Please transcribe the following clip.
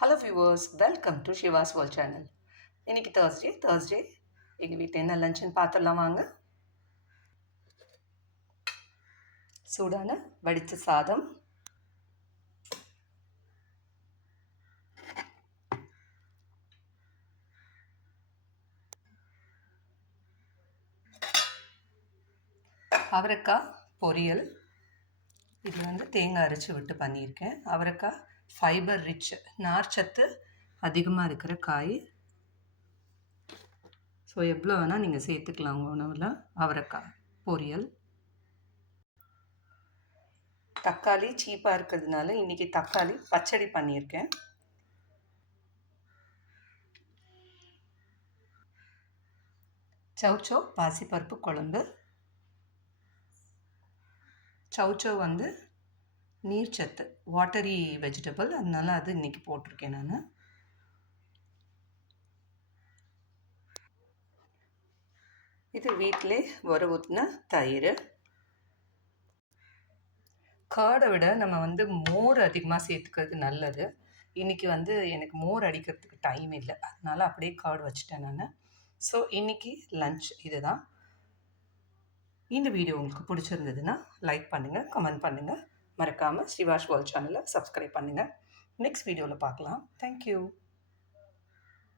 Hello viewers, welcome to Shiva's world channel. இன்னைக்கு Thursday எங்கள் வீட்டில் என்ன லஞ்சுன்னு பார்த்துடலாம் வாங்க. சூடான வடித்த சாதம், அவரைக்காய் பொரியல். இது தேங்காய் அரைச்சி விட்டு பண்ணியிருக்கேன். அவரைக்காய் ஃபைபர் ரிச், நார்ச்சத்து அதிகமாக இருக்கிற காய். ஸோ எவ்வளோ வேணால் நீங்கள் சேர்த்துக்கலாம் உங்கள் உணவில். அவரைக்காய் பொரியல். தக்காளி சீப்பாக இருக்கிறதுனால இன்றைக்கி தக்காளி பச்சடி பண்ணியிருக்கேன். சௌச்சோ பாசிப்பருப்பு குழம்பு. சௌச்சோ நீர்ச்சத்து, வாட்டரி வெஜிடபிள், அதனால அது இன்றைக்கி போட்டிருக்கேன் நான். இது வீட்டிலே உர ஊற்றின தயிர். கர்டை விட நம்ம மோர் அதிகமாக சேர்த்துக்கிறது நல்லது. இன்றைக்கி எனக்கு மோர் அடிக்கிறதுக்கு டைம் இல்லை, அதனால் அப்படியே கர்டு வச்சுட்டேன் நான். ஸோ இன்றைக்கி லன்ச் இது தான். இந்த வீடியோ உங்களுக்கு பிடிச்சிருந்ததுன்னா லைக் பண்ணுங்கள், கமெண்ட் பண்ணுங்கள். மறக்காமல் ஷிவாஸ் வேர்ல்ட் சேனலை சப்ஸ்கிரைப் பண்ணுங்கள். நெக்ஸ்ட் வீடியோவில் பார்க்கலாம். தேங்க்யூ.